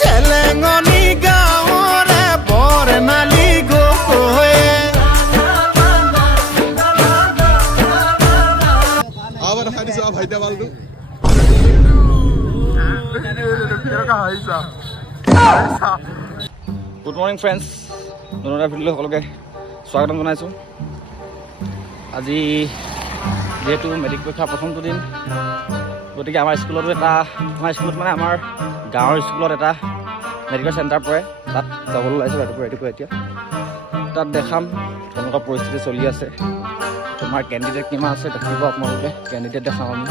চেলেঙনি গাঁৱৰে বৰনালী গৈ আবাৰ খাই দিছো ভাইটা বালটো গুড মৰ্ণিং ফ্ৰেণ্ডছ, নতুন এটা ভিডিঅ'লৈ সকলোকে স্বাগতম জনাইছোঁ। আজি যিহেতু মেট্ৰিক পৰীক্ষাৰ প্ৰথমটো দিন, গতিকে আমাৰ স্কুলত মানে আমাৰ গাঁৱৰ স্কুলত এটা মেডিকেল চেণ্টাৰ পৰে, তাত যাবলৈ ওলাইছোঁ ৰাতিপুৱা এতিয়া। তাত দেখাম কেনেকুৱা পৰিস্থিতি চলি আছে, তোমাৰ কেণ্ডিডেট কিমান আছে দেখিব আপোনালোকে। কেণ্ডিডেট দেখাম আমি।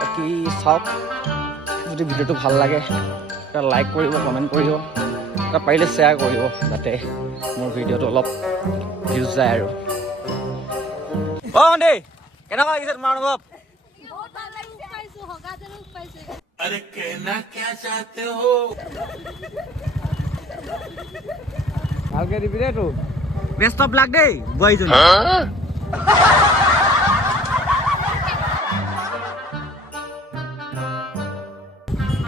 বাকী চাওক, যদি ভিডিঅ'টো ভাল লাগে এটা লাইক কৰিব, কমেণ্ট কৰিব, এটা পাৰিলে শ্বেয়াৰ কৰিব, যাতে মোৰ ভিডিঅ'টো অলপ ভিউজ যায় আৰু। অ দেই, কেনেকুৱা লাগিছে তোমাৰ অনুভৱ? ভালকে দিবি দেই তোৰ। বেষ্ট অফ লাক দেই বোৱাৰীজনী।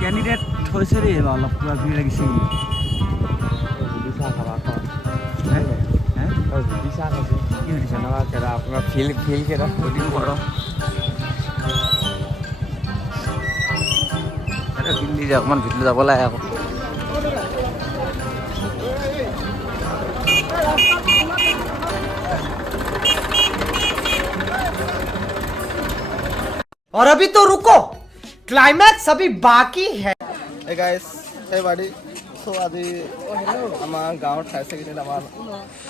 কেণ্ডিডেট হৈছে দেই এইবাৰ, অলপ পুৰা ভিৰ লাগিছে। আপোনাৰ ফিল্ড কেইটা সুধিব পাৰোঁ। দিল্লী যে অকণমান ভিতৰলৈ যাব লাগে আকৌ। और अभी तो रुको, क्लाइमैक्स अभी बाकी है। Hey guys, hey buddy. So আজি আমাৰ গাঁৱত হায়াৰ ছেকেণ্ডেৰীত আমাৰ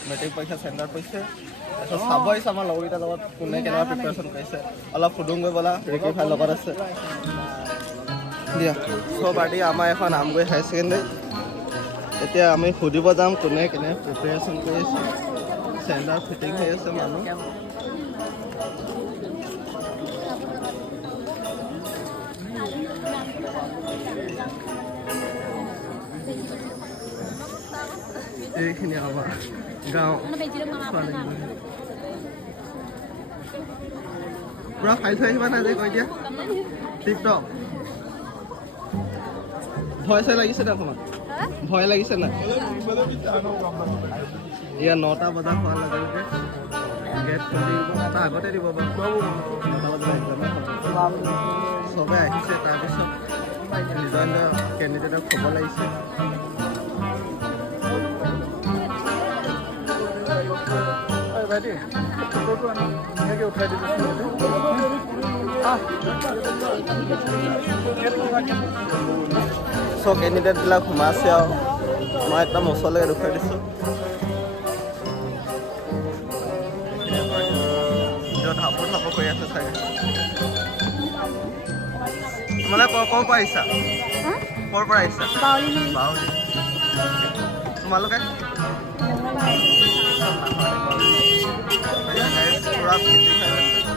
মেট্ৰিক পৰীক্ষা চেণ্টাৰ পৰিছে। তাৰপিছত চাব আহিছে আমাৰ লগৰকেইটাৰ লগত কোনে কেনেকুৱা প্ৰিপেৰেশ্যন কৰিছে, অলপ সুধোংগৈ ব'লা। ৰিকি ভাইৰ লগত আছে দিয়া। চ' বাৰ্ডি আমাৰ এখন আমগুৰি হায়াৰ ছেকেণ্ডেৰী, এতিয়া আমি সুধিব যাম কোনে কেনে প্ৰিপেৰেশ্যন কৰিছে। চেণ্টাৰ ফিটিং হৈ আছে মানুহ। এইখিনি আমাৰ গাঁও পুৰা খাই থৈ আহিবা নাই যে কৈ দিয়া। টিকটক ভয় চাই লাগিছে নাই অকণমান? ভয় লাগিছে নাই? এয়া 9টা বজাত হোৱাৰ লগে লগে গেট খুলি দিব, তাৰ আগতে দিব বাৰু। 9টা বজাত এক্সামে হ'ব, চবে আহিছে। তাৰপিছত নিজৰ নিজৰ কেণ্ডিডেটক খবৰ লাগিছে। চব কেণ্ডিডেটবিলাক সোমাইছে আৰু মই একদম ওচৰলৈকে দেখুৱাই দিছোঁ। ধাপৰ কৰি আছে চাগে। মানে ক'ৰ পৰা আহিছা? ক'ৰ পৰা আহিছা? বাউলি। তোমালোকে? পুৰা ফিটিং হৈ আছে।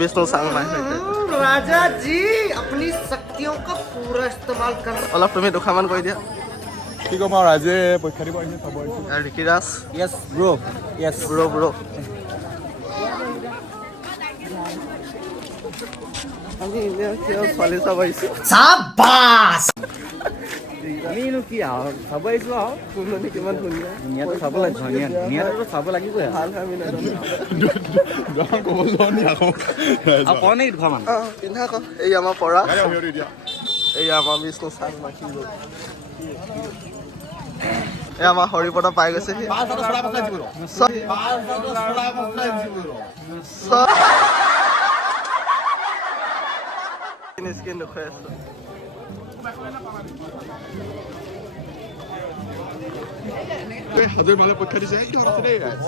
विष्णु सांग राजा जी अपनी शक्तियों का पूरा इस्तेमाल कर। অলপ তুমি দুখামান কৈ দিয়া। কি ক'ম আৰু, ৰাইজে পৰীক্ষা দিব আহিছে, চাব আহিছে। ৰিকিৰাজ য়েছ ব্ৰ', য়েছ ব্ৰ'। আমি ছোৱালী চাব আহিছোঁ। शाबाश। আমিনো কি আৰু চাব আহিছোঁ আৰু। ফুলনি কিমান ধুনীয়া, ধুনীয়াটো চাব লাগিব, ধুনীয়াটো চাব লাগিবই আৰু। ভাল হয় আমি নাজানো। ক'ব যোৱা নি আকৌ আৰু কওঁ নেকি দুখনমান? পিন্ধা আকৌ। এই আমাৰ পৰা, এই আমাৰ বিষ্ণু চাং মাখি। এই আমাৰ হৰিপদ পাই গৈছে। স্কিন দেখুৱাই আছো। হাজৰি ভালে পৰীক্ষা দিছে। এইটো আছে দেই ৰাইজ।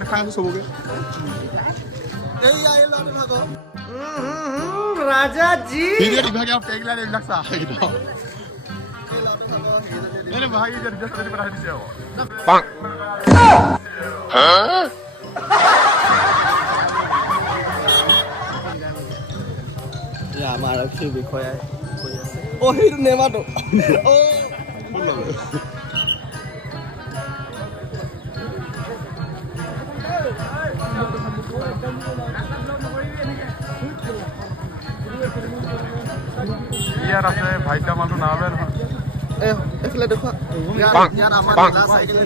দেখাই আছো চবকে। राजा जी ইভাগে টেগলাইন এইবিলাক চা একদম। ভাই আৰক্ষীৰ বিষয়াই কৈ আছে সেইটো নেমাটো ইয়াত আছে ভাইটা মানুহ নাৱে নহয় এইফালে দেখুৱা ইয়াত আমাৰ নীলা চাইকেল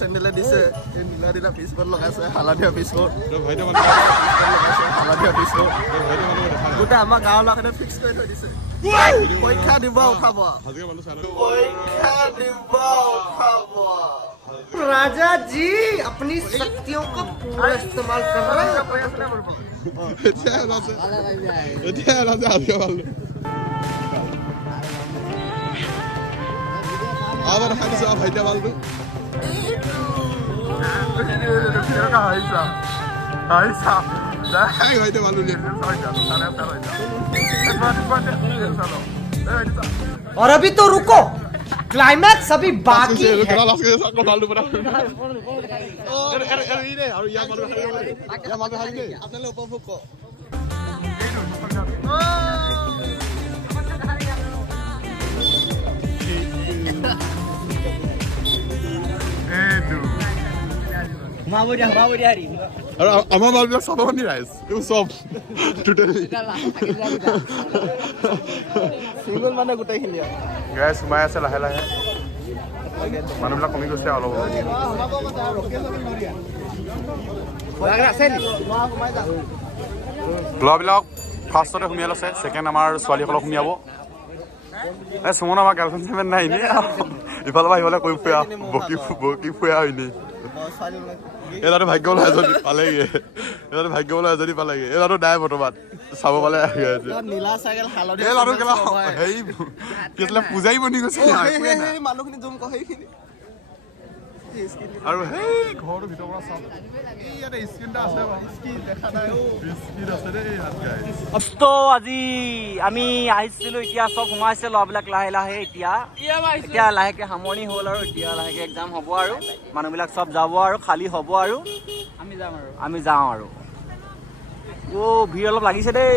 চেণ্ডেলে দিছে এই নীলা দিনা পিছপত লগাইছে হালধীয়া পিছপত ভাইটা মানুহ লগাইছে হালধীয়া পিছপত গোটেই আমাৰ গাঁৱৰ ল'ৰাখিনি ফিক্স কৰি থৈ দিছে পৰীক্ষা দিব উঠাব পৰীক্ষা দিব উঠাব राजा जी अपनी शक्तियों का पूरा इस्तेमाल कर रहे हैं আবার খাইছে ভাইটা বালু ভাইটা বালু और अभी तो रुको क्लाइमैक्स अभी बाकी है আপোনালোকে উপভোগ কৰক আৰু আমাৰ মালবিলাক চাব নি ৰাইজ এইবোৰ চব টোটেলি চিংগল মানে গোটেইখিনি গাই সোমাই আছে লাহে লাহে মানুহবিলাক কমি গৈছে অলপ ল'ৰাবিলাক ফাৰ্ষ্টতে সুমিয়াই লৈছে ছেকেণ্ড আমাৰ ছোৱালীসকলক সুমিয়াব এই সুমন আমাৰ গাৰ্লফ্ৰেণ্ড চেমেণ্ট নাই এনেই ইফালৰ পৰা সিফালে কৰি ফুৰা বকি ফুৰা এনেই এই ল'ৰাটো ভাগ্য ওলাই এজনী পালেগে এই ল'ৰাটো ভাগ্য ওলাই এজনী পালেগে এই ল'ৰাটো নাই বৰ্তমান চাব পালে নীলা চাইকেল হালধীয়া এই ল'ৰাটো কেলা হেৰি কি আছিলে পূজাৰী বনি গৈছে মানুহখিনি জুম কৰ সেইখিনি আৰু সেই ঘৰটোৰ ভিতৰৰ পৰা চাওক এই ইয়াতে স্ক্ৰীন এটা আছে স্ক্ৰীন দেখা নাই স্ক্ৰীন আছে দেই হাত গাই তো আজি আমি আহিছিলোঁ এতিয়া চব সোমাইছে ল'ৰাবিলাক লাহে লাহে এতিয়া লাহেকৈ সামৰণি হ'ল আৰু এতিয়া লাহেকৈ এক্সাম হ'ব আৰু মানুহবিলাক চব যাব আৰু খালী হ'ব আৰু আমি যাওঁ আৰু ভিৰ অলপ লাগিছে দেই